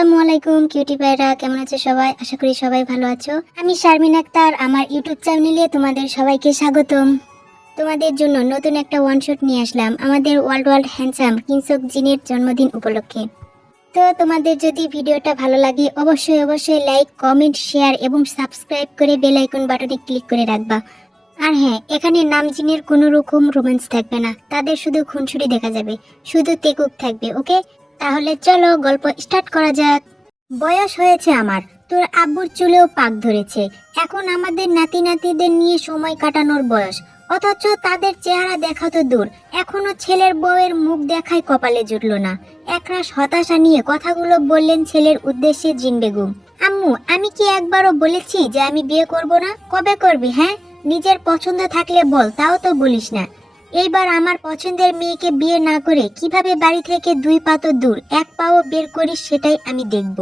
আসসালামু আলাইকুম কিউটি ভাইরা, কেমন আছো সবাই? আশা করি সবাই ভালো আছো। আমি শারমিন আক্তার, আমার ইউটিউব চ্যানেলে তোমাদের সবাইকে স্বাগতম। তোমাদের জন্য নতুন একটা ওয়ান শট নিয়ে আসলাম আমাদের ওয়ার্ল্ড হ্যান্ডসাম কিংসক জিনের জন্মদিন উপলক্ষে। তো তোমাদের যদি ভিডিওটা ভালো লাগে অবশ্যই লাইক, কমেন্ট, শেয়ার এবং সাবস্ক্রাইব করে বেল আইকন বাটনে ক্লিক করে রাখবা। আর হ্যাঁ, এখানে নাম জিনের কোনো রকম রোম্যান্স থাকবে না, তাদের শুধু খুনসুটি দেখা যাবে, শুধু তেকুক থাকবে। ওকে, তাহলে চলো গল্প স্টার্ট করা যাক। বয়স হয়েছে আমার, তোর আব্বুর চুলেও পাক ধরেছে। এখন আমাদের নাতি নাতিদের নিয়ে সময় কাটানোর বয়স, অথচ তাদের চেহারা দেখা তো দূর, এখনো ছেলের বউয়ের মুখ দেখায় কপালে জুটলো না। একরাশ হতাশা নিয়ে কথাগুলো বললেন ছেলের উদ্দেশ্যে জিন বেগম। আম্মু, আমি কি একবারও বলেছি যে আমি বিয়ে করব না? কবে করবি? হ্যাঁ, নিজের পছন্দ থাকলে বল, তাও তো বলিস না। এইবার আমার পছন্দের মেয়েকে বিয়ে না করে কিভাবে বাড়ি থেকে 2 পা তো দূর 1 পাও বের করিস সেটাই আমি দেখব।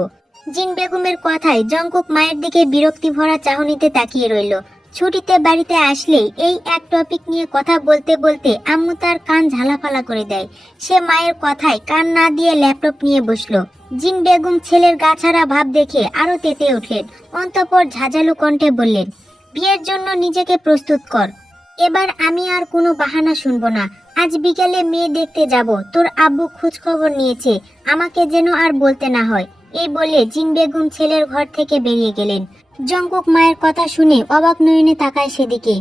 জিন বেগমের কথায় জঙ্কুক মায়ের দিকে বিরক্তি ভরা চাহনিতে তাকিয়ে রইল। ছুটিতে বাড়িতে আসলেই এই এক টপিক নিয়ে কথা বলতে বলতে আম্মু তার কান ঝালাফালা করে দেয়। সে মায়ের কথায় কান না দিয়ে ল্যাপটপ নিয়ে বসলো। জিন বেগম ছেলের গাছাড়া ভাব দেখে আরো তেতে উঠলেন। অন্তঃপর ঝাঁঝালু কণ্ঠে বললেন, বিয়ের জন্য নিজেকে প্রস্তুত কর। এবার আমি আর কোনো বাহানা শুনবো না। আজ বিকেলে মেয়ে দেখতে যাব, তোর আব্বু খোঁজ খবর নিয়েছে, আমাকে যেন আর বলতে না হয়। এই বলে জিন বেগম ছেলের ঘর থেকে বেরিয়ে গেলেন। জঙ্কুক মায়ের কথা শুনে অবাক নয়নে তাকায় সেদিকে।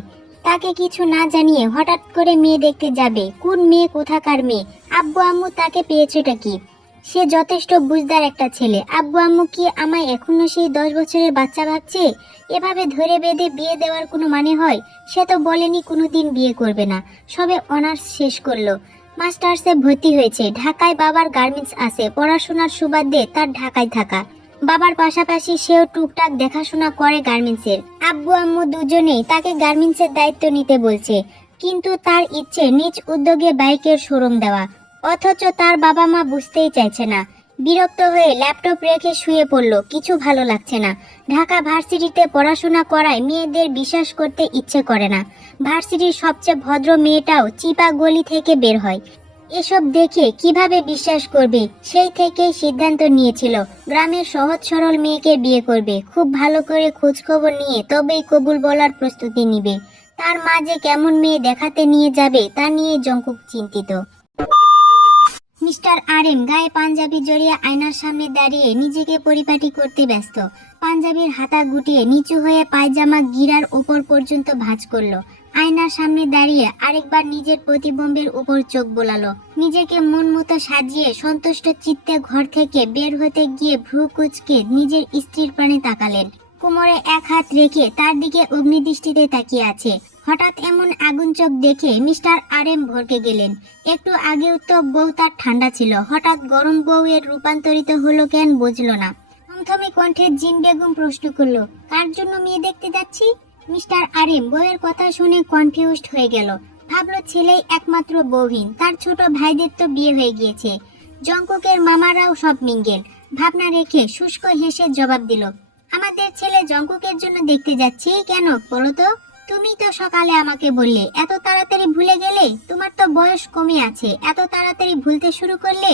তাকে কিছু না জানিয়ে হঠাৎ করে মেয়ে দেখতে যাবে? কোন মেয়ে, কোথাকার মেয়ে? আব্বু আম্মু তাকে পেয়েছেটা কি? সে যথেষ্ট বুঝদার একটা ছেলে। আব্বু আম্মু কি আমায় এখনো সেই 10 বছরের বাচ্চা ভাবছে? এভাবে ধরে বেঁধে বিয়ে দেওয়ার কোনো মানে হয়? সে তো বলেনি কোনোদিন বিয়ে করবে না, সবে অনার্স শেষ করলো, মাস্টার্সে ভর্তি হয়েছে। ঢাকায় বাবার গার্মেন্টস আছে, পড়াশোনার সুবাদে তার ঢাকায় থাকা। বাবার পাশাপাশি সেও টুকটাক দেখাশোনা করে গার্মেন্টসের। আব্বু আম্মু দুজনেই তাকে গার্মেন্টসের দায়িত্ব নিতে বলছে, কিন্তু তার ইচ্ছে নিজ উদ্যোগে বাইকের শোরুম দেওয়া। অথচ তার বাবা মা বুঝতেই চাইছে না। বিরক্ত হয়ে ল্যাপটপ রেখে শুয়ে পড়ল। কিছু ভালো লাগছে না। ঢাকা ভার্সিটিতে পড়াশোনা করায় মেয়েদের বিশ্বাস করতে ইচ্ছে করে না। ভার্সিটির সবচেয়ে ভদ্র মেয়েটাও চিপা গলি থেকে বের হয়। এসব দেখে কিভাবে বিশ্বাস করবে? সেই থেকেই সিদ্ধান্ত নিয়েছিল গ্রামের সহজ সরল মেয়েকে বিয়ে করবে। খুব ভালো করে খোঁজ খবর নিয়ে তবেই কবুল বলার প্রস্তুতি নিবে। তার মা যে কেমন মেয়ে দেখাতে নিয়ে যাবে তা নিয়ে জঙ্কুক চিন্তিত। মিস্টার আরএম গায়ে পাঞ্জাবি জড়িয়ে আয়নার সামনে দাঁড়িয়ে নিজেকে পরিপাটি করতে ব্যস্ত। পাঞ্জাবির হাতা গুটিয়ে নিচু হয়ে পায়জামা গিরার ওপর পর্যন্ত ভাঁজ করলো। আয়নার সামনে দাঁড়িয়ে আরেকবার নিজের প্রতিবিম্বের উপর চোখ বোলালো। নিজেকে মন মতো সাজিয়ে সন্তুষ্ট চিত্তে ঘর থেকে বের হতে গিয়ে ভ্রু কুঁচকে নিজের স্ত্রীর প্রাণে তাকালেন। কোমরে এক হাত রেখে তার দিকে অগ্নিদৃষ্টিতে তাকিয়ে আছে। হঠাৎ এমন আগুন চোখ দেখে মিস্টার আরএম ভরকে গেলেন। একটু আগেও তো বউ তার ঠান্ডা ছিল, হঠাৎ গরম বউয়ের রূপান্তরিত হলো কেন বুঝলো না। থমথমে কণ্ঠে জিন বেগম প্রশ্ন করলো, কার জন্য মেয়ে দেখতে যাচ্ছি? মিস্টার আরএম বউয়ের কথা শুনে কনফিউজড হয়ে গেল। ভাবলো ছেলেই একমাত্র বউহীন, তার ছোট ভাইদের তো বিয়ে হয়ে গিয়েছে। জঙ্কুকের মামারাও সব মিঙ্গেল। ভাবনা রেখে শুষ্ক হেসে জবাব দিল, আমাদের ছেলে জঙ্কুকের জন্য দেখতে যাচ্ছি কেন বলো তো? তুমি তো সকালে আমাকে বললে, এত তাড়াতাড়ি ভুলে গেলে? তোমার তো বয়স কমে আছে, এত তাড়াতাড়ি ভুলতে শুরু করলে?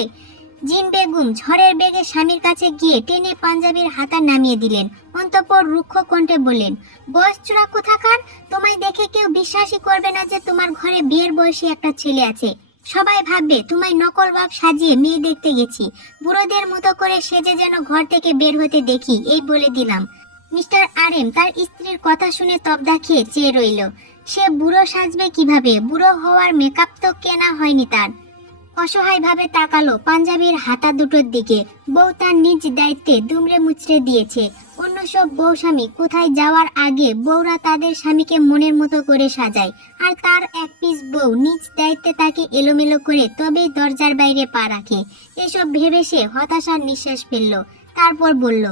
জিন বেগম ঝড়ের বেগে স্বামীর কাছে গিয়ে টেনে পাঞ্জাবির হাতা নামিয়ে দিলেন। অন্তঃপর রুক্ষ কণ্ঠে বললেন, বয়স চূড়া কোথাকার! তোমায় দেখে কেউ বিশ্বাসই করবে না যে তোমার ঘরে বিয়ের বয়সী একটা ছেলে আছে। সবাই ভাববে তোমায় নকল বাপ সাজিয়ে মেয়ে দেখতে গেছি। বুড়োদের মতো করে সেজে যেন ঘর থেকে বের হতে দেখি, এই বলে দিলাম। মিস্টার আরএম তার স্ত্রীর কথা শুনে তবদা খেয়ে চেয়ে রইল। সে বুড়ো সাজবে কিভাবে? বুড়ো হওয়ার মেকআপ তো কেনা হয়নি তার। অসহায়ভাবে তাকালো পাঞ্জাবির হাতা দুটোর দিকে। বউ তার নিজ দায়িত্বে দুমড়ে মুচড়ে দিয়েছে। অন্য সব বউ স্বামী কোথায় যাওয়ার আগে বউরা তাদের স্বামীকে মনের মতো করে সাজায়, আর তার এক পিস বউ নিজ দায়িত্বে তাকে এলোমেলো করে তবেই দরজার বাইরে পা রাখে। এসব ভেবে সে হতাশার নিঃশ্বাস ফেলল। তারপর বলল,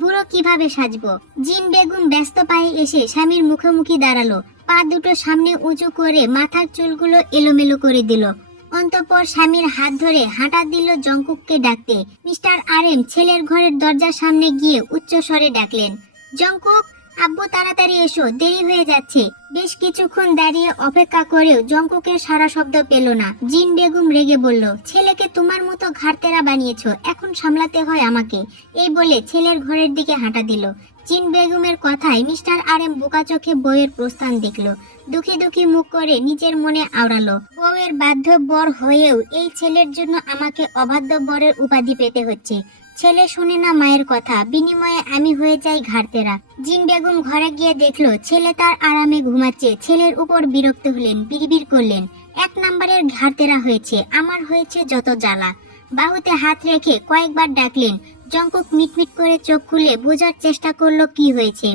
বুড়ো কিভাবে সাজবো? জিন বেগম ব্যস্ত পায়ে এসে স্বামীর মুখোমুখি দাঁড়ালো। পা দুটো সামনে উঁচু করে মাথার চুলগুলো এলোমেলো করে দিল। অন্তঃপর স্বামীর হাত ধরে হাঁটা দিল জঙ্কুককে ডাকতে। মিস্টার আরএম ছেলের ঘরের দরজার সামনে গিয়ে উচ্চ স্বরে ডাকলেন, জঙ্কুক! আব্বু তাড়াতাড়ি এসো, দেরি হয়ে যাচ্ছে। বেশ কিছুক্ষণ দাঁড়িয়ে অপেক্ষা করেও জঙ্কুকের সারা শব্দ পেল না। জিন বেগম রেগে বলল, ছেলেকে তোমার মতো ঘাড়তেরা বানিয়েছো, এখন সামলাতে হয় আমাকে। এই বলে ছেলের ঘরের দিকে হাঁটা দিল। জিন বেগমের কথায় মিস্টার আরএম বোকা চোখে বউয়ের প্রস্থান দেখলো। দুঃখী দুঃখী মুখ করে নিজের মনে আওড়ালো, বউয়ের বাধ্য বর হয়েও এই ছেলের জন্য আমাকে অবাধ্য বরের উপাধি পেতে হচ্ছে। ছেলে শুনে না মায়ের কথা, বিনিময়ে আমি হয়ে যাই ঘাড়তেরা। জিন বেগম ঘরে গিয়ে দেখলো ছেলে তার আরামে ঘুমাচ্ছে। ছেলের উপর বিরক্ত হলেন, বিড়বিড় করলেন, এক নম্বরের ঘাড়তেরা হয়েছে, আমার হয়েছে যত জ্বালা। বাহুতে হাত রেখে কয়েকবার ডাকলেন। জঙ্কুক মিটমিট করে চোখ খুলে বোঝার চেষ্টা করলো কি হয়েছে।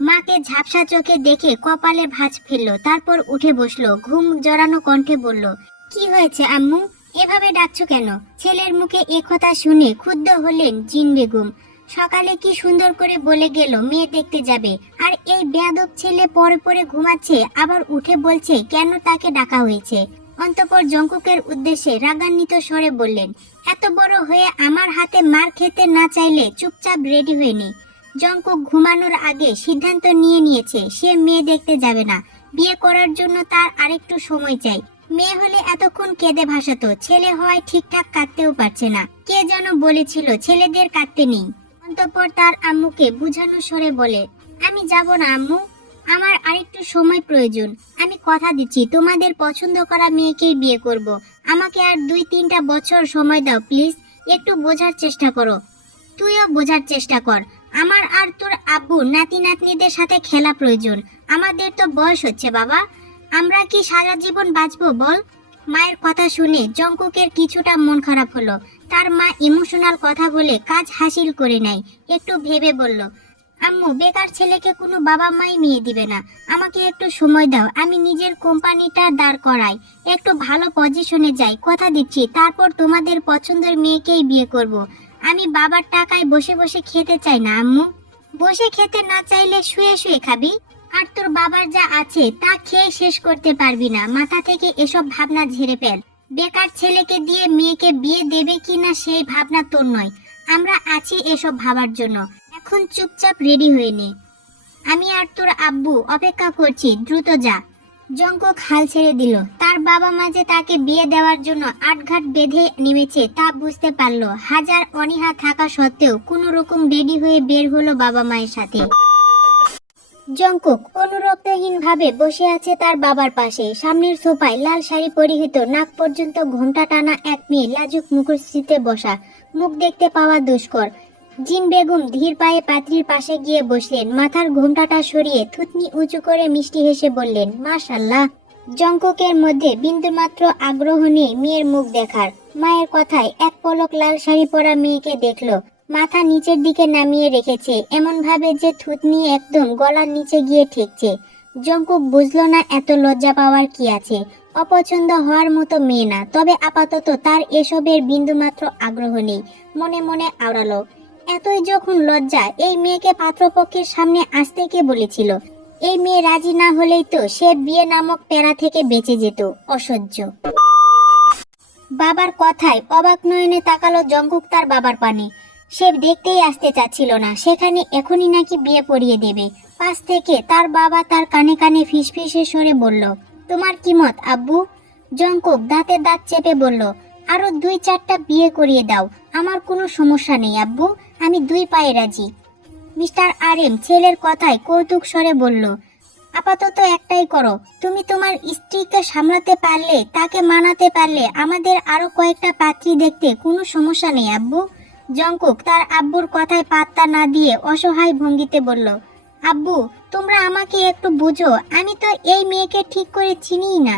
মাকে ঝাপসা চোখে দেখে কপালে ভাঁজ ফেললো, তারপর উঠে বসলো। ঘুম জড়ানো কণ্ঠে বলল, কি হয়েছে আম্মু, এভাবে ডাকছো কেন? ছেলের মুখে এ কথা শুনে ক্ষুব্ধ হলেন জিন বেগম। সকালে কি সুন্দর করে বলে গেল মেয়ে দেখতে যাবে, আর এই বেয়াদব ছেলে পরে পরে ঘুমাচ্ছে, আবার উঠে বলছে কেন তাকে ডাকা হয়েছে। অন্তঃপর জঙ্কুকের উদ্দেশ্যে রাগান্বিত স্বরে বললেন, এত বড় হয়ে আমার হাতে মার খেতে না চাইলে চুপচাপ রেডি হয়ে নে। জঙ্কুক ঘুমানোর আগে সিদ্ধান্ত নিয়ে নিয়েছে সে মেয়ে দেখতে যাবে না। বিয়ে করার জন্য তার আরেকটু সময় চাই। মেয়ে হলে এতক্ষণ কেঁদে ভাসাতো, ছেলে হওয়ায় ঠিকঠাক কাঁদতেও পারছে না। কে যেন বলেছিল ছেলেদের কাঁদতে নেই। অন্তঃপর তার আম্মুকে বুঝানোর স্বরে বলে, আমি যাব না আম্মু, আমার আরেকটু সময় প্রয়োজন। আমি কথা দিচ্ছি তোমাদের পছন্দ করা মেয়েকেই বিয়ে করব। আমাকে আর 2-3টা বছর সময় দাও প্লিজ, একটু বোঝার চেষ্টা করো। তুইও বোঝার চেষ্টা কর, আমার আর তোর আব্বু নাতি নাতনিদের সাথে খেলা প্রয়োজন। আমাদের তো বয়স হচ্ছে বাবা, আমরা কি সারা জীবন বাঁচবো বল? মায়ের কথা শুনে জঙ্কুকের কিছুটা মন খারাপ হলো। তার মা ইমোশনাল কথা বলে কাজ হাসিল করে নেয়। একটু ভেবে বলল, আম্মু বেকার ছেলেকে কোনো বাবা মাই মেয়ে দিবে না। আমাকে একটু সময় দাও, আমি নিজের কোম্পানিটা দাঁড় করাই, একটু ভালো পজিশনে যাই। কথা দিচ্ছি তারপর তোমাদের পছন্দের মেয়েকেই বিয়ে করব। আমি বাবার টাকায় বসে বসে খেতে চাই না আম্মু। বসে খেতে না চাইলে শুয়ে শুয়ে খাবি, আর তোর বাবার যা আছে তা খেয়ে শেষ করতে পারবি না। মাথা থেকে এসব ভাবনা ঝেড়ে ফেল। বেকার ছেলেকে দিয়ে মেয়েকে বিয়ে দেবে কিনা সেই ভাবনা তোর নয়, আমরা আছি এসব ভাবার জন্য। এখন চুপচাপ রেডি হয়ে নে, আমি আর তোর আব্বু অপেক্ষা করছি, দ্রুত যা। জঙ্কুক হাল ছেড়ে দিল। তার বাবা মা যে তাকে বিয়ে দেওয়ার জন্য আটঘাট বেঁধে নেমেছে তা বুঝতে পারলো। হাজার অনীহা থাকা সত্ত্বেও কোনো রকম রেডি হয়ে বের হলো বাবা মায়ের সাথে। জঙ্কুক অনুরক্তহীন ভাবে বসে আছে তার বাবার পাশে। সামনের সোফায় লাল শাড়ি পরিহিত, নাক পর্যন্ত ঘোমটা টানা এক মেয়ে লাজুক মুখশ্রীতে বসা, মুখ দেখতে পাওয়া দুষ্কর। জিন বেগম ধীর পায়ে পাত্রীর পাশে গিয়ে বসলেন। মাথার ঘোমটাটা সরিয়ে থুতনি উঁচু করে মিষ্টি হেসে বললেন, মাশাআল্লাহ। জঙ্কুকের মধ্যে বিন্দুমাত্র আগ্রহ নেই মেয়ের মুখ দেখার। মায়ের কথায় এক পলক লাল শাড়ি পরা মেয়েকে দেখলো। মাথা নিচের দিকে নামিয়ে রেখেছে, এমন ভাবে যে থুতনি একদম গলার নিচে গিয়ে ঠেকছে। জঙ্কুক বুঝলো না এত লজ্জা পাওয়ার কি আছে। অপছন্দ হওয়ার মতো মেয়ে না, তবে আপাতত তার এসবের বিন্দুমাত্র আগ্রহ নেই। মনে মনে আওড়ালো, এতই যখন লজ্জা, এই মেয়েকে পাত্রপক্ষের সামনে আসতে কে বলেছিল? এই মেয়ে রাজি না হলেই তো সে বিয়ে নামক প্যারা থেকে বেঁচে যেত। অসহ্য। বাবার কথায় অবাক নয়নে তাকালো জঙ্কুক তার বাবার পানে। সে দেখতেই আসতে চাচ্ছিল না, সেখানে এখনই নাকি বিয়ে পড়িয়ে দেবে। পাশ থেকে তার বাবা তার কানে কানে ফিসফিসে সরে বলল, তোমার কি মত আব্বু? জঙ্কুক দাঁতে দাঁত চেপে বলল, আরো 2-4টা বিয়ে করিয়ে দাও, আমার কোনো সমস্যা নেই আব্বু, আমি 2 পায়ে রাজি। মিস্টার আরএম ছেলের কথায় কৌতুক স্বরে বলল, আপাতত একটাই করো। তুমি তোমার স্ত্রীকে সামলাতে পারলে, তাকে মানাতে পারলে আমাদের আরো কয়েকটা পাত্রী দেখতে কোনো সমস্যা নেই আব্বু। জঙ্কুক তার আব্বুর কথায় পাত্তা না দিয়ে অসহায় ভঙ্গিতে বলল, আব্বু তোমরা আমাকে একটু বুঝো, আমি তো এই মেয়েকে ঠিক করে চিনি না,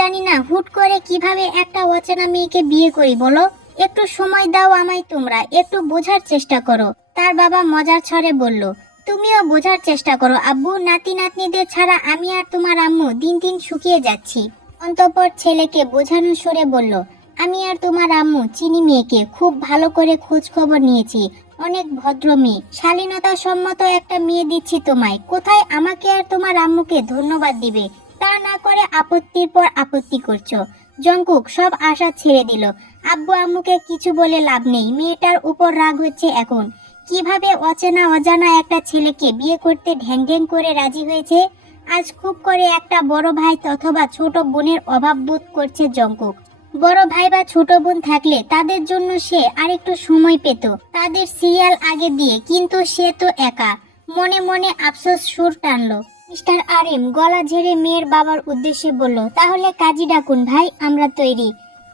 জানি না, হুট করে কিভাবে একটা অচেনা মেয়েকে বিয়ে করি বলো? একটু সময় দাও আমায়, তোমরা একটু বোঝার চেষ্টা করো। তার বাবা মজার ছড়ে বলল, তুমিও বোঝার চেষ্টা করো আব্বু, নাতি নাতনিদের ছাড়া আমি আর তোমার আম্মু দিন দিন শুকিয়ে যাচ্ছি। অন্তঃপর ছেলেকে বোঝানোর সুরে বলল, আমি আর তোমার আম্মু চিনি মেয়েকে, খুব ভালো করে খোঁজ খবর নিয়েছি, অনেক ভদ্র মেয়ে, শালীনতা সম্মত একটা মেয়ে দিচ্ছি তোমায়। কোথায় আমাকে আর তোমার আম্মুকে ধন্যবাদ দিবে, তা না করে আপত্তির পর আপত্তি করছো। জঙ্কুক সব আশা ছেড়ে দিল। আব্বু আম্মুকে কিছু বলে লাভ নেই, মেয়েটার উপর রাগ হচ্ছে এখন। কিভাবে অচেনা অজানা একটা ছেলেকে বিয়ে করতে ঢ্যাং ঢ্যাং করে রাজি হয়েছে। আজ খুব করে একটা বড় ভাই অথবা ছোট বোনের অভাব বোধ করছে জঙ্কুক। বড় ভাই বা ছোট বোন থাকলে তাদের জন্য সে আরেকটু সময় পেত, তাদের সিরিয়াল আগে দিয়ে, কিন্তু সে তো একা। মনে মনে আফসোস সুর টানলো। মিস্টার আরিম গলা ঝেড়ে মেয়ের বাবার উদ্দেশ্যে বলল, তাহলে কাজী ডাকুন ভাই, আমরা তৈরি।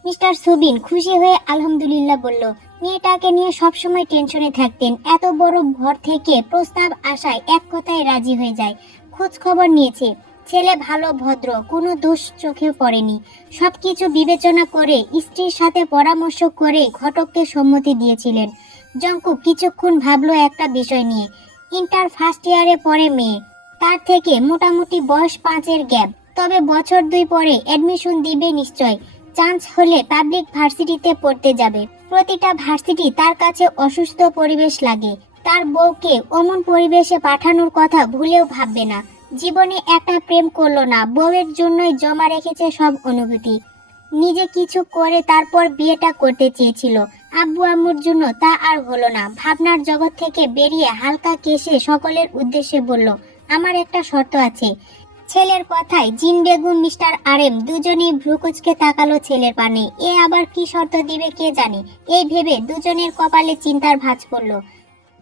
মিস্টার সুবিন খুশি হয়ে আলহামদুলিল্লাহ বলল। মেয়েটাকে নিয়ে সবসময় টেনশনে থাকতেন, এত বড় ভর থেকে প্রস্তাব আসায় এক কথায় রাজি হয়ে যায়। খোঁজ খবর নিয়েছে, ছেলে ভালো ভদ্র, কোনো দোষ চোখে পড়েনি। সবকিছু বিবেচনা করে স্ত্রীর সাথে পরামর্শ করে ঘটককে সম্মতি দিয়েছিলেন। জঙ্কুক কিছুক্ষণ ভাবলো একটা বিষয় নিয়ে। ইন্টার ফার্স্ট ইয়ারে পড়ে মেয়ে, তার থেকে মোটামুটি বয়স 5-এর গ্যাপ, তবে বছর 2 পরে অ্যাডমিশন দিবে নিশ্চয়। চান্স হলে পাবলিক ভার্সিটিতে পড়তে যাবে। প্রতিটা ভার্সিটি তার কাছে অসুস্থ পরিবেশ লাগে। তার বউকে অমন পরিবেশে পাঠানোর কথা ভুলেও ভাববে না। জীবনে একটা প্রেম করলো না, বউয়ের জন্যই জমা রেখেছে সব অনুভূতি। নিজে কিছু করে তারপর বিয়েটা করতে চেয়েছিল, আব্বু আম্মুর জন্য তা আর হলো না। ভাবনার জগৎ থেকে বেরিয়ে হালকা কেশে সকলের উদ্দেশ্যে বলল, আমার একটা শর্ত আছে। ছেলের কথায় জিন বেগম মিস্টার আরেম দুজনেই ভ্রুকুচকে তাকালো ছেলের পানে। এ আবার কি শর্ত দিবে কে জানে। এই ভেবে দুজনের কপালে চিন্তার ভাঁজ পড়ল।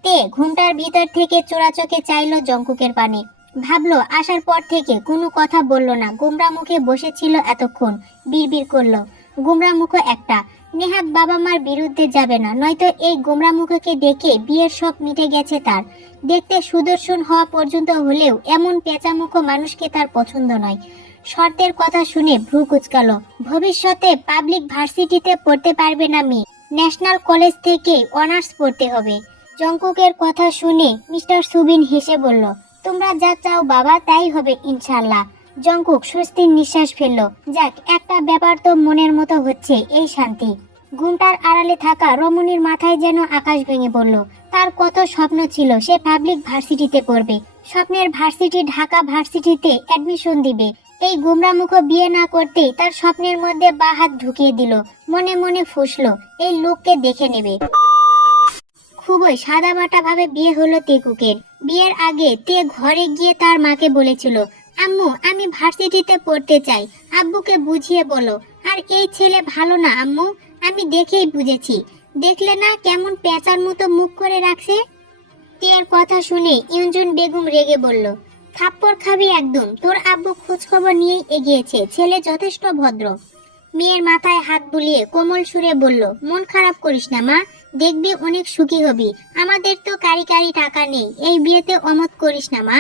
তে ঘুমটার ভিতর থেকে চোরাচোখে চাইলো জঙ্কুকের পানে। ভাবলো আসার পর থেকে কোনো কথা বলল না, গোমরা মুখে বসেছিল এতক্ষণ। বিড়বিড় করলো, গোমরা মুখ একটা। নেহাত বাবা মার বিরুদ্ধে যাবে না, নয়তো এই গোমরা মুখকে দেখে বিয়ের শখ মিটে গেছে তার। দেখতে সুদর্শন হওয়া পর্যন্ত হলেও এমন পেঁচামুখ মানুষকে তার পছন্দ নয়। শর্তের কথা শুনে ভ্রু কুচকালো। ভবিষ্যতে পাবলিক ভার্সিটিতে পড়তে পারবে না মেয়ে, ন্যাশনাল কলেজ থেকে অনার্স পড়তে হবে। জঙ্কুকের কথা শুনে মিস্টার সুবিন হেসে বলল, তোমরা যা চাও বাবা তাই হবে ইনশাল্লাহ। জঙ্কুক স্বস্তির নিঃশ্বাস ফেলল। যাক, একটা ব্যাপার তো মনের মতো হচ্ছে, এই শান্তি। ঘুমটার আড়ালে থাকা রমণীর মাথায় যেন আকাশ ভেঙে পড়ল। তার কত স্বপ্ন ছিল সে পাবলিক ভার্সিটিতে পড়বে, স্বপ্নের ভার্সিটি ঢাকা ভার্সিটিতে অ্যাডমিশন দিবে। এই গোমরামুখ বিয়ে না করতেই তার স্বপ্নের মধ্যে বা হাত ঢুকিয়ে দিল। মনে মনে ফুঁসলো, এই লোককে দেখে নেবে। খুবই সাদামাটা ভাবে বিয়ে হলো তেকুকের। বিয়ের আগে তে ঘরে গিয়ে তার মাকে বলেছিল, আম্মু আমি ভার্সিটিতে পড়তে চাই, আব্বুকে বুঝিয়ে বলো। আর এই ছেলে ভালো না আম্মু, আমি দেখেই বুঝেছি। দেখলে না কেমন পেঁচার মতো মুখ করে রাখছে। তের কথা শুনে ইউনজুন বেগম রেগে বলল, থাপ্পড় খাবি একদম, তোর আব্বু খোঁজ খবর নিয়েই এগিয়েছে, ছেলে যথেষ্ট ভদ্র। মেয়ের মাথায় হাত বুলিয়ে কোমল সুরে বলল, মন খারাপ করিস না মা, দেখবি অনেক সুখী হবি। আমাদের তো কারি কারি টাকা নেই, এই বিয়েতে অমত করিস না মা।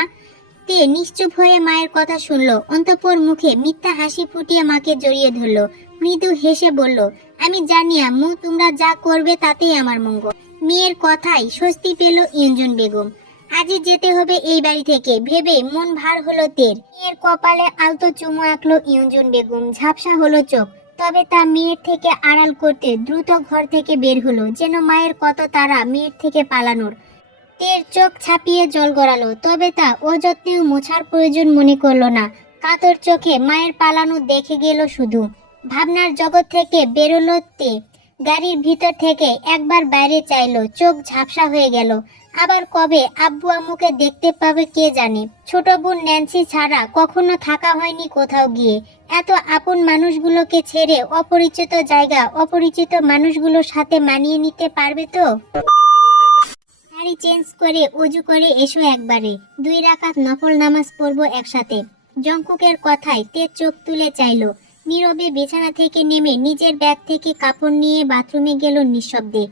তে নিশ্চুপ হয়ে মায়ের কথা শুনলো। অন্তঃপুর মুখে মিথ্যা হাসি ফুটিয়ে মাকে জড়িয়ে ধরলো। মৃদু হেসে বলল, আমি জানি আম্মু, তোমরা যা করবে তাতেই আমার মঙ্গল। মেয়ের কথাই স্বস্তি পেল ইউনজুন বেগম। আজই যেতে হবে এই বাড়ি থেকে ভেবে মন ভার হলো তের। মেয়ের কপালে আলতো চুমু আঁকলো ইউনজুন বেগম। ঝাপসা হলো চোখ, তবে তা মেয়ের থেকে আড়াল করতে দ্রুত ঘর থেকে বের হলো, যেন মায়ের কত তাড়া মেয়ের থেকে পালানোর। তের চোখ ছাপিয়ে জল গড়ালো, তবে তা অযত্নেও মোছার প্রয়োজন মনে করলো না। কাতর চোখে মায়ের পালানো দেখে গেল শুধু। ভাবনার জগৎ থেকে বেরোলো তে। গাড়ির ভিতর থেকে একবার বাইরে চাইলো, চোখ ঝাপসা হয়ে গেল। আবার কবে আব্বু আম্মুকে দেখতে পাবে কে জানে। ছোট বোন ন্যান্সি ছাড়া কখনো থাকা হয়নি কোথাও গিয়ে। এত আপন মানুষগুলোকে ছেড়ে অপরিচিত জায়গা, অপরিচিত মানুষগুলোর সাথে মানিয়ে নিতে পারবে তো? শাড়ি চেঞ্জ করে অজু করে এসো একবারে, 2 রাকাত নফল নামাজ পড়বো একসাথে। জঙ্কুকের কথায় তে চোখ তুলে চাইলো। নীরবে বিছানা থেকে নেমে নিজের ব্যাগ থেকে কাপড় নিয়ে বাথরুমে গেল নিঃশব্দে।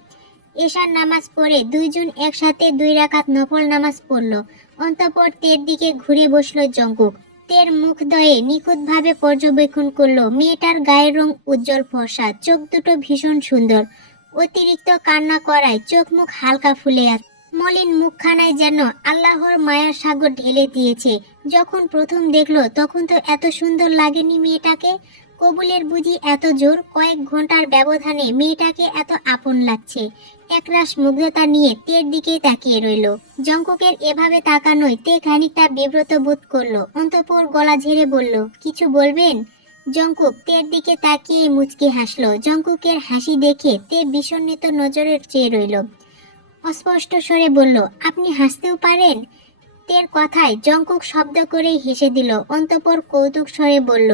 এশার নামাজ পড়ে দুইজন একসাথে 2 রাকাত নফল নামাজ পড়ল। অন্তঃপর তের দিকে ঘুরে বসলো জঙ্কুক। তের মুখদ্বয়ে নিখুঁতভাবে পর্যবেক্ষণ করলো। মেয়েটার গায়ের রং উজ্জ্বল ফর্সা, চোখ দুটো ভীষণ সুন্দর। অতিরিক্ত কান্না করায় চোখ মুখ হালকা ফুলে আছে। মলিন মুখখানায় যেন আল্লাহর মায়ার সাগর ঢেলে দিয়েছে। যখন প্রথম দেখলো তখন তো এত সুন্দর লাগেনি মেয়েটাকে। কবুলের বুঝি এত জোর, কয়েক ঘন্টার ব্যবধানে মেয়েটাকে এত আপন লাগছে। একরাশ মুগ্ধতা নিয়ে তের দিকেই তাকিয়ে রইল। জঙ্কুকের এভাবে তাকানোয় তে খানিকটা বিব্রত বোধ করলো। অন্তঃপুর গলা ঝেড়ে বলল, কিছু বলবেন? জঙ্কুক তের দিকে তাকিয়ে মুচকি হাসলো। জঙ্কুকের হাসি দেখে তে বিষণ্ণিত নজরে চেয়ে রইল। অস্পষ্ট স্বরে বলল, আপনি হাসতেও পারেন? তের কথায় জঙ্কুক শব্দ করে হেসে দিল। অন্তঃপর কৌতুক স্বরে বলল,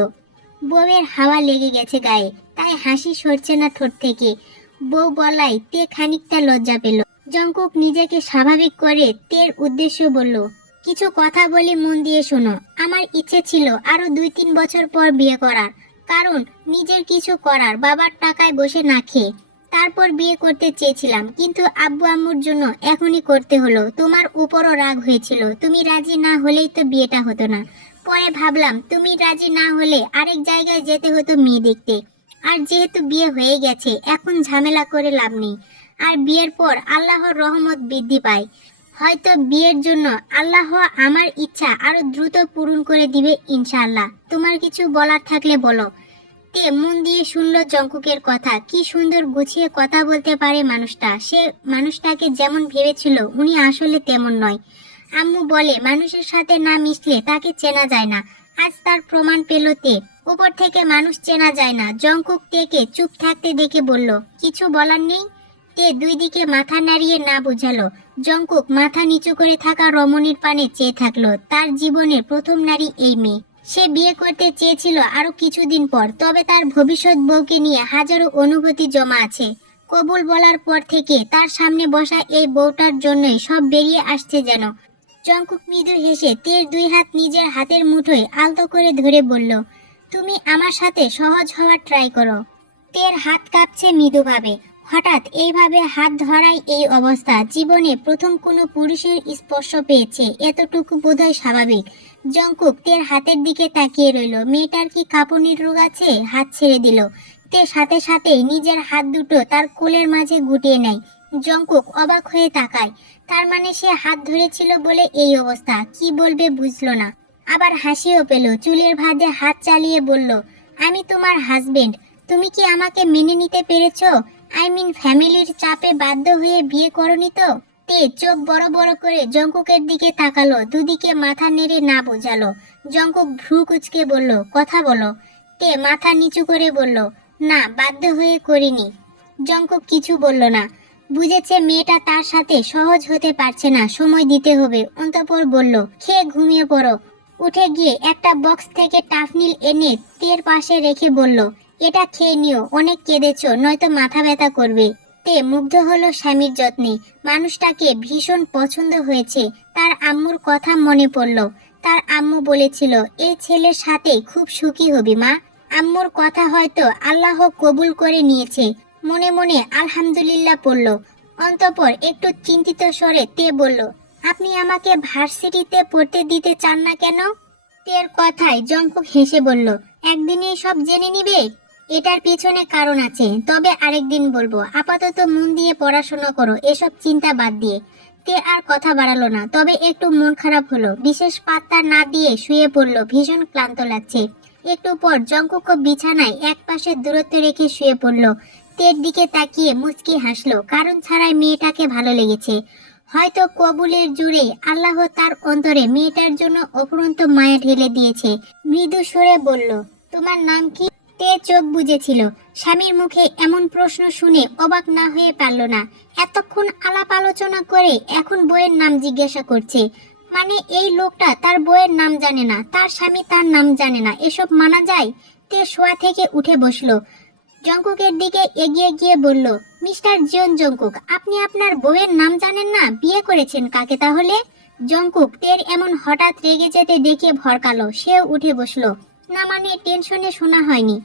বউয়ের হাওয়া লেগে গেছে গায়ে, তাই হাসি সরছে না ঠোঁট থেকে। বউ বলাই তে খানিকটা লজ্জা পেল। জঙ্কুক নিজেকে স্বাভাবিক করে তের উদ্দেশ্য বলল, কিছু কথা বলি, মন দিয়ে শোনো। আমার ইচ্ছে ছিল আরো 2-3 বছর পর বিয়ে করার, কারণ নিজের কিছু করার, বাবার টাকায় বসে না খেয়ে। তারপর বিয়ে করতে চেয়েছিলাম, কিন্তু আব্বু আম্মুর জন্য এখনই করতে হলো। তোমার উপরও রাগ হয়েছিল, তুমি রাজি না হলেই তো বিয়েটা হতো না। পরে ভাবলাম তুমি রাজি না হলে আরেক জায়গায় যেতে হতো মেয়ে দেখতে। আর যেহেতু বিয়ে হয়ে গেছে, এখন ঝামেলা করে লাভ নেই। আর বিয়ের পর আল্লাহর রহমত বৃদ্ধি পায়। হয়তো বিয়ের জন্য আল্লাহ আমার ইচ্ছা আরো দ্রুত পূরণ করে দিবে ইনশাআল্লাহ। তোমার কিছু বলার থাকলে বলো। তে মন দিয়ে শুনল জঙ্কুকের কথা। কি সুন্দর গুছিয়ে কথা বলতে পারে মানুষটা। সে মানুষটাকে যেমন ভেবেছিল উনি আসলে তেমন নয়। আম্মু বলে মানুষের সাথে না মিশলে তাকে চেনা যায় না। আজ তার প্রমাণ পেল তে। উপর থেকে মানুষ চেনা যায় না। জঙ্কুক তেকে চুপ থাকতে দেখে বলল, কিছু বলার নেই? তে দুই দিকে মাথা নাড়িয়ে না বুঝালো। জঙ্কুক মাথা নিচু করে থাকা রমণীর পানে চেয়ে থাকলো। তার জীবনের প্রথম নারী এই মেয়ে। সে বিয়ে করতে চেয়েছিল আরো কিছুদিন পর, তবে তার ভবিষ্যৎ বউকে নিয়ে হাজারো অনুভূতি জমা আছে। কবুল বলার পর থেকে তার সামনে বসা এই বউটার জন্যই সব বেরিয়ে আসছে যেন। জঙ্কুক মৃদু হেসে তের 2 হাত নিজের হাতের মুঠোয় আলতো করে ধরে বলল, তুমি আমার সাথে সহজ হওয়ার ট্রাই করো। তের হাত কাঁপছে মৃদুভাবে। হঠাৎ এইভাবে হাত ধরাই এই অবস্থা। জীবনে প্রথম কোনো পুরুষের স্পর্শ পেয়েছে, এতটুকু বোধহয় স্বাভাবিক। জঙ্কুক তের হাতের দিকে তাকিয়ে রইল। মেয়েটার কি কাঁপুনির রোগ আছে? হাত ছেড়ে দিল। তে সাথে সাথেই নিজের হাত দুটো তার কোলের মাঝে গুটিয়ে নেয়। জঙ্কুক অবাক হয়ে তাকায়। তার মানে সে হাত ধরেছিল বলে এই অবস্থা। কি বলবে বুঝলো না। আবার হাসিও পেল। চুলের ভাঁজে হাত চালিয়ে বলল, আমি তোমার হাজবেন্ড। তুমি কি আমাকে মেনে নিতে পেরেছো? আই মিন ফ্যামিলির চাপে বাধ্য হয়ে বিয়ে করনি তো? তে চোখ বড় বড় করে জঙ্কুকের দিকে তাকালো। দুদিকে মাথা নেড়ে না বোঝালো। জঙ্কুক ভ্রু কুঁচকে বলল, কথা বলো। তে মাথা নিচু করে বলল, না, বাধ্য হয়ে করিনি। জঙ্কুক কিছু বলল না। বুঝেছে মেয়েটা তার সাথে সহজ হতে পারছে না, সময় দিতে হবে। অন্তঃপর বলল, খেয়ে ঘুমিয়ে পড়ো। উঠে গিয়ে একটা বক্স থেকে টাফনিল এনে তের পাশে রেখে বলল, এটা খেয়ে নিও, অনেক কেঁদেছো, নয়তো মাথা ব্যথা করবে। তে মুগ্ধ হলো স্বামীর যত্নে। মানুষটাকে ভীষণ পছন্দ হয়েছে। তার আম্মুর কথা মনে পড়ল। তার আম্মু বলেছিল, এই ছেলের সাথে খুব সুখী হবি মা। আম্মুর কথা হয়তো আল্লাহ কবুল করে নিয়েছে। মনে মনে আলহামদুলিল্লাহ পড়ল। অন্তঃপর একটু চিন্তিত স্বরে তে বলল, আপনি আমাকে ভার্সিটিতে পড়তে দিতে চান না কেন? তের কথায় জঙ্কুক হেসে বলল, একদিনেই সব জেনে নিবে? এটার পিছনে কারণ আছে, তবে আরেকদিন বলবো। আপাতত মন দিয়ে পড়াশোনা করো, এসব চিন্তা বাদ দিয়ে। তে আর কথা বাড়ালো না, তবে একটু মন খারাপ হলো। বিশেষ পাত্তা না দিয়ে শুয়ে পড়লো। ভীষণ ক্লান্ত লাগছে। একটু পর জঙ্কুক বিছানায় এক পাশে দূরত্ব রেখে শুয়ে পড়লো। তের দিকে তাকিয়ে মুচকি হাসলো। কারণ ছাড়াই মেয়েটাকে ভালো লেগেছে। হয়তো কবুলের জুড়ে আল্লাহ তার অন্তরে মেয়েটার জন্য অফুরন্ত মায়া ঢেলে দিয়েছে। মৃদু সুরে বলল, তোমার নাম কি? তে চোখ বুজেছিল। স্বামীর মুখে এমন প্রশ্ন শুনে অবাক না হয়ে পারল না। এতক্ষণ আলাপ আলোচনা করে এখন বইয়ের নাম জিজ্ঞাসা করছে। মানে এই লোকটা তার বইয়ের নাম জানে না, তার স্বামী তার নাম জানে না, এসব মানা যায়? তে শোয়া থেকে উঠে বসলো। জঙ্কুকের দিকে এগিয়ে গিয়ে বলল, মিস্টার জিয়ন জঙ্কুক, আপনি আপনার বউয়ের নাম জানেন না? বিয়ে করেছেন কাকে তাহলে? জঙ্কুক তের এমন হঠাৎ রেগে যেতে দেখে ভরকালো। সেও উঠে বসলো। না মানে টেনশনে শোনা হয়নি।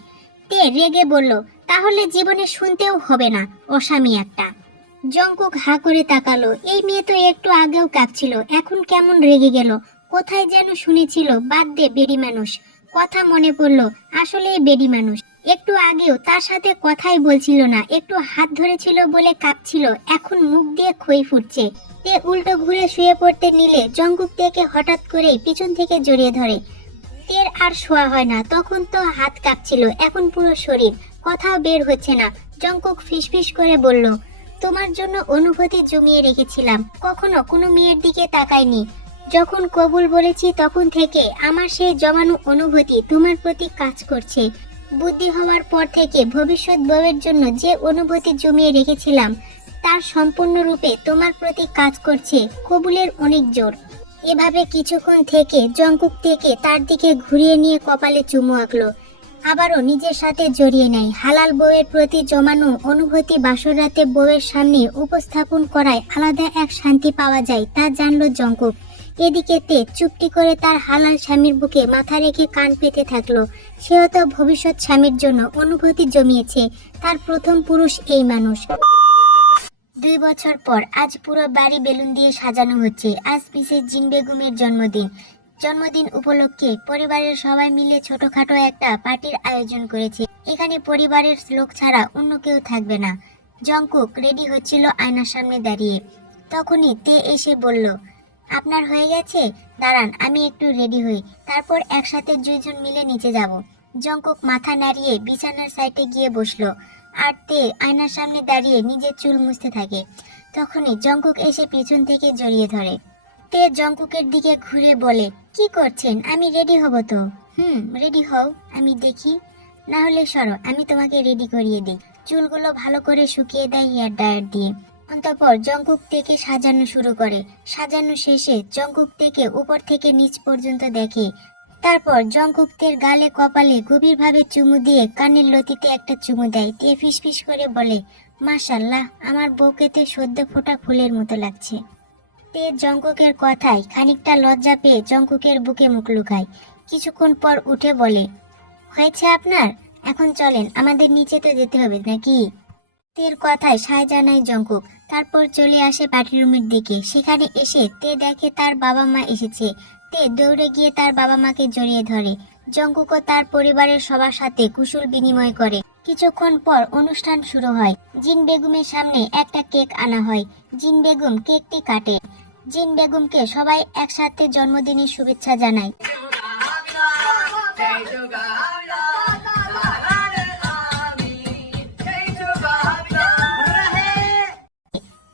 তে রেগে বলল, তাহলে জীবনে শুনতেও হবে না, অস্বামী একটা। জঙ্কুক হা করে তাকালো। এই মেয়ে তো একটু আগেও কাঁপছিল, এখন কেমন রেগে গেল? কোথায় যেন শুনেছিল, বাদ দে বেডি মানুষ। কথা মনে পড়লো, আসলেই বেডি মানুষ। একটু আগেও তার সাথে কথাই বলছিল না, একটু হাত ধরেছিল বলে কাঁপছিল, এখন মুখ দিয়ে খই ফুটছে। তে উল্টো ঘুরে শুয়ে পড়তে নিলে জঙ্কুক তেকে হঠাৎ করে পিছন থেকে জড়িয়ে ধরে। তের আর শোয়া হয় না। তখন তো হাত কাঁপছিল, এখন পুরো শরীর। কথাও বের হচ্ছে না। জঙ্কুক ফিসফিস করে বলল, তোমার জন্য অনুভূতি জমিয়ে রেখেছিলাম, কখনো কোনো মেয়ের দিকে তাকাইনি। যখন কবুল বলেছি তখন থেকে আমার সেই জমানো অনুভূতি তোমার প্রতি কাজ করছে। বুদ্ধি হওয়ার পর থেকে ভবিষ্যৎ বউয়ের জন্য যে অনুভূতি জমিয়ে রেখেছিলাম তার সম্পূর্ণরূপে তোমার প্রতি কাজ করছে কবুলের অনেক জোর। এভাবে কিছুক্ষণ থেকে জঙ্কুক থেকে তার দিকে ঘুরিয়ে নিয়ে কপালে চুমু আঁকলো, আবারও নিজের সাথে জড়িয়ে নেয়। হালাল বউয়ের প্রতি জমানো অনুভূতি বাসরাতে বউয়ের সামনে উপস্থাপন করায় আলাদা এক শান্তি পাওয়া যায়, তা জানলো জঙ্কুক। এদিকে তে চুপটি করে তার হালাল স্বামীর বুকে মাথা রেখে কান পেতে থাকলো। সেও তো ভবিষ্যৎ স্বামীর জন্য অনুভূতি জমিয়েছে, তার প্রথম পুরুষ এই মানুষ। 2 বছর পর আজ পুরো বাড়ি বেলুন দিয়ে সাজানো হচ্ছে। আজ মিসেস জিন বেগমের জন্মদিন উপলক্ষে পরিবারের সবাই মিলে ছোটখাটো একটা পার্টির আয়োজন করেছে। এখানে পরিবারের লোক ছাড়া অন্য কেউ থাকবে না। জঙ্কুক রেডি হচ্ছিল আয়নার সামনে দাঁড়িয়ে, তখনই তে এসে বলল, আপনার হয়ে গেছে, দাঁড়ান আমি একটু রেডি হই, তারপর একসাথে 2 জন মিলে নিচে যাব। জঙ্কুক মাথা নাড়িয়ে বিছানার সাইডে গিয়ে বসলো, আর তে আয়নার সামনে দাঁড়িয়ে নিজের চুল মুছতে থাকে। তখনই জঙ্কুক এসে পিছন থেকে জড়িয়ে ধরে। তে জঙ্কুকের দিকে ঘুরে বলে, কি করছেন, আমি রেডি হব তো। রেডি হও, আমি দেখি, না হলে সরো, আমি তোমাকে রেডি করিয়ে দিই। চুলগুলো ভালো করে শুকিয়ে দেয় হেয়ার ড্রায়ার দিয়ে। অন্তঃপর জঙ্কুক থেকে সাজানো শুরু করে। সাজানো শেষে জঙ্কুক থেকে উপর থেকে নিচ পর্যন্ত দেখে। তারপর জঙ্কুকের গালে কপালে গভীরভাবে চুমু দিয়ে কানের লতিতে একটা চুমু দেয়। তে ফিসফিস করে বলে, মাশাআল্লাহ, আমার বউকে তো সদ্য ফোটা ফুলের মতো লাগছে। তে জঙ্কুকের কথায় খানিকটা লজ্জা পেয়ে জঙ্কুকের বুকে মুখ লুকায়। কিছুক্ষণ পর উঠে বলে, হয়েছে আপনার, এখন চলেন, আমাদের নিচে তো যেতে হবে নাকি। তের কথায় সায় জানায় জঙ্কুক। তারপর চলে আসে পার্টি রুমের দিকে। সেখানে এসে তে দেখে তার বাবা মা এসেছে। তে দৌড়ে গিয়ে তার বাবা মাকে জড়িয়ে ধরে। জঙ্কুকও তার পরিবারের সবার সাথে কুশল বিনিময় করে। কিছুক্ষণ পর অনুষ্ঠান শুরু হয়। জিন বেগমের সামনে একটা কেক আনা হয়। জিন বেগম কেকটি কাটে। জিন বেগমকে সবাই একসাথে জন্মদিনের শুভেচ্ছা জানায়।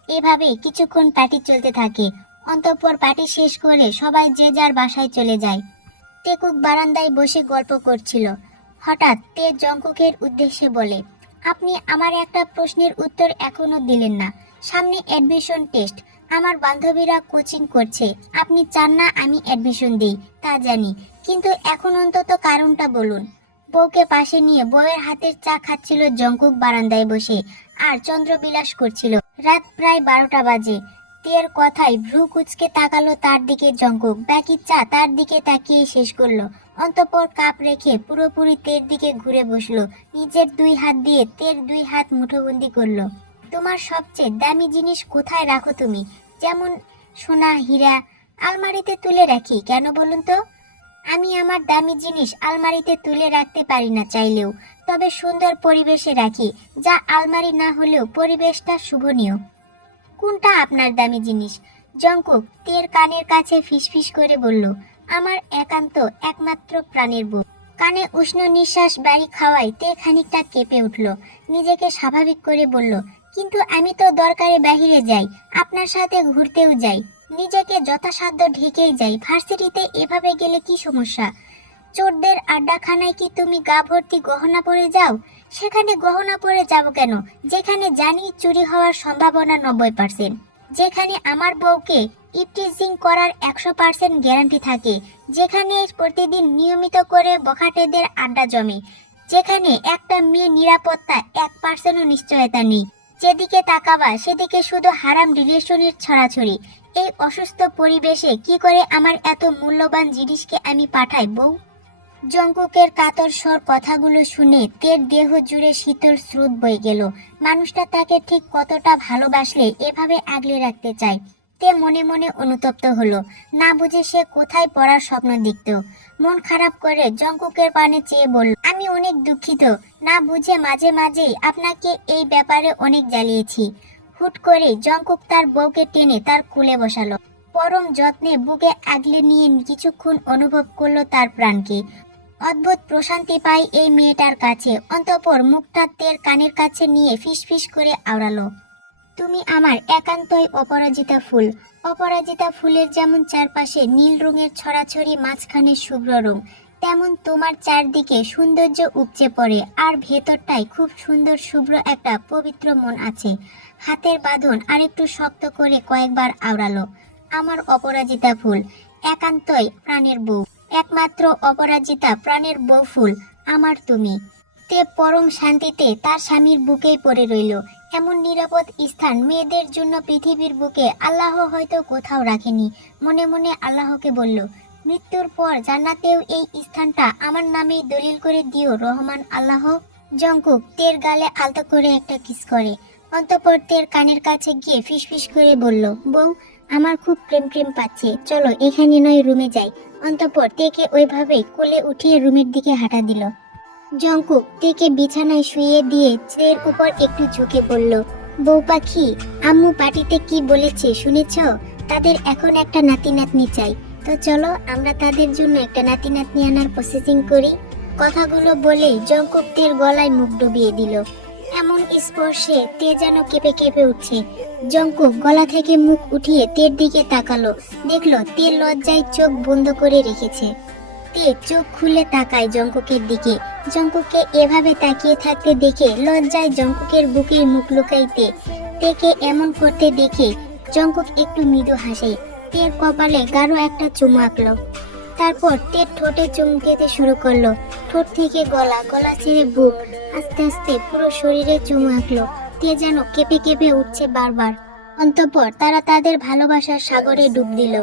এভাবে কিছুক্ষণ পার্টি চলতে থাকে। অন্তঃপর পার্টি শেষ করে সবাই যে যার বাসায় চলে যায়। তেকুক বারান্দায় বসে গল্প করছিল। হঠাৎ তে জঙ্কুকের উদ্দেশ্যে বলে, আপনি আমার একটা প্রশ্নের উত্তর এখনো দিলেন না। সামনে অ্যাডমিশন টেস্ট, আমার বান্ধবীরা কোচিং করছে, আপনি চান না আমি অ্যাডমিশন দিই, তা জানি, কিন্তু এখন অন্তত কারণটা বলুন। বউকে পাশে নিয়ে বউয়ের হাতের চা খাচ্ছিল জঙ্কুক বারান্দায় বসে, আর চন্দ্রবিলাস করছিল। রাত প্রায় 12টা বাজে। তের কথায় ভ্রু কুচকে তাকালো তার দিকে জঙ্কুক। বাকি চা তার দিকে তাকিয়ে শেষ করলো। অন্তঃপর কাপ রেখে পুরোপুরি তের দিকে ঘুরে বসলো। নিজের 2 হাত দিয়ে তের 2 হাত মুঠোবন্দি করলো। তোমার সবচেয়ে দামি জিনিস কোথায় রাখো তুমি? যেমন সোনা, হীরা আলমারিতে তুলে রাখি, কেন বলুন তো? আমি আমার দামি জিনিস আলমারিতে তুলে রাখতে পারি না চাইলেও, তবে সুন্দর পরিবেশে রাখি, যা আলমারি না হলেও পরিবেশটা শুভনীয়। কোনটা আপনার দামি জিনিস? জঙ্কুক তের কানের কাছে ফিসফিস করে বলল, আমার একান্ত একমাত্র প্রাণের বউ। কানে উষ্ণ নিঃশ্বাস বাড়ি খাওয়ায় তে খানিকটা কেঁপে উঠল। নিজেকে স্বাভাবিক করে বলল, কিন্তু আমি তো দরকারে বাহিরে যাই, আপনার সাথে ঘুরতেও যাই, নিজেকে যথাসাধ্য ঢেকেই যাই, ভার্সিটিতে এভাবে গেলে কি সমস্যা? চোরদের আড্ডাখানায় কি তুমি গা ভর্তি গহনা পরে যাও? সেখানে গহনা পরে যাব কেন, যেখানে জানি চুরি হওয়ার সম্ভাবনা 90%, যেখানে আমার বউকে ইপটিজিং করার 100% গ্যারান্টি থাকে, যেখানে প্রতিদিন নিয়মিত করে বখাটেদের আড্ডা জমে, যেখানে একটা মেয়ে নিরাপত্তা 1%ও নিশ্চয়তা নেই। যেদিকে তাকাবা সেদিকে শুধু হারাম রিলেশনের ছড়াছড়ি। এই অসুস্থ পরিবেশে কি করে আমার এত মূল্যবান জিনিসকে আমি পাঠাই বউ? জঙ্কুকের কাতর স্বর কথাগুলো শুনে তের দেহ জুড়ে শীতল স্রোত বয়ে গেল। মানুষটা তাকে ঠিক কতটা ভালোবাসলে এভাবে আগলে রাখতে চায়। তে মনে মনে অনুতপ্ত হলো। না বুঝে সে কোথায় পড়ার স্বপ্ন দেখত। মন খারাপ করে জঙ্কুকের পানে চেয়ে বলল, আমি অনেক দুঃখিত, না বুঝে মাঝে মাঝেই আপনাকে এই ব্যাপারে অনেক জ্বালিয়েছি। হুট করে জঙ্কুক তার বউকে টেনে তার কোলে বসালো। পরম যত্নে বুকে আগলে নিয়ে কিছুক্ষণ অনুভব করলো তার প্রাণকে। অদ্ভুত প্রশান্তি পায় এই মেয়েটার কাছে। অন্তঃপর মুখটা তের কানের কাছে নিয়ে ফিসফিস করে আওড়ালো, তুমি আমার একান্তই অপরাজিতা ফুল। অপরাজিতা ফুলের যেমন চারপাশে নীল রঙের ছড়াছড়ি, মাঝখানে শুভ্র রং, তেমন তোমার চারদিকে সৌন্দর্য উপচে পড়ে, আর ভেতরটায় খুব সুন্দর শুভ্র একটা পবিত্র মন আছে। হাতের বাঁধন আরেকটু শক্ত করে কয়েকবার আওড়ালো। আমার অপরাজিতা ফুল, একান্তই প্রাণের বউ, একমাত্র অপরাজিতা প্রাণের বউ ফুল আমার তুমি। তে পরম শান্তিতে তার স্বামীর বুকেই পড়ে রইল। এমন নিরাপদ স্থান মেয়েদের জন্য পৃথিবীর বুকে আল্লাহ হয়তো কোথাও রাখেনি। মনে মনে আল্লাহকে বলল, মৃত্যুর পর জান্নাতেও এই স্থানটা আমার নামেই দলিল করে দিও রহমান আল্লাহ। জঙ্কুক তের গালে আলতো করে একটা কিস করে। অন্তঃপর তের কানের কাছে গিয়ে ফিসফিস করে বলল, বউ, আমার খুব প্রেম প্রেম পাচ্ছে, চলো এখানে নয় রুমে যাই। অন্তঃপর তেকে ওইভাবেই কোলে উঠিয়ে রুমের দিকে হাঁটা দিল। জঙ্কুক তেকে বিছানায় শুইয়ে দিয়ে তের উপর একটু ঝুঁকে পড়ল। বউ পাখি, আম্মু পার্টিতে কি বলেছে শুনেছ? তাদের এখন একটা নাতি নাতনি চাই। তো চলো আমরা তাদের জন্য একটা নাতি নাতনি আনার প্রসেসিং করি। কথাগুলো বলেই জঙ্কুক তের গলায় মুখ ডুবিয়ে দিল। এমন স্পর্শে তে যেন কেঁপে কেঁপে উঠছে। জঙ্কুক গলা থেকে মুখ উঠিয়ে তের দিকে তাকালো, দেখলো তে লজ্জায় চোখ বন্ধ করে রেখেছে। তে চোখ খুলে তাকায় জঙ্কুকের দিকে। জঙ্কুককে এভাবে তাকিয়ে থাকতে দেখে লজ্জায় জঙ্কুকের বুকে মুখ লুকাইতে তেকে এমন করতে দেখে জঙ্কুক একটু মৃদু হাসে। তের কপালে গাঢ় একটা চুমু আঁকলো। তারপর তের ঠোঁটে চুমু খেতে শুরু করলো। ঠোঁট থেকে গলা, গলা ছেড়ে বুক, আস্তে আস্তে পুরো শরীরে চুমু আঁকলো। তে যেন কেঁপে কেঁপে উঠছে বারবার। অন্তঃপর তারা তাদের ভালোবাসার সাগরে ডুব দিল।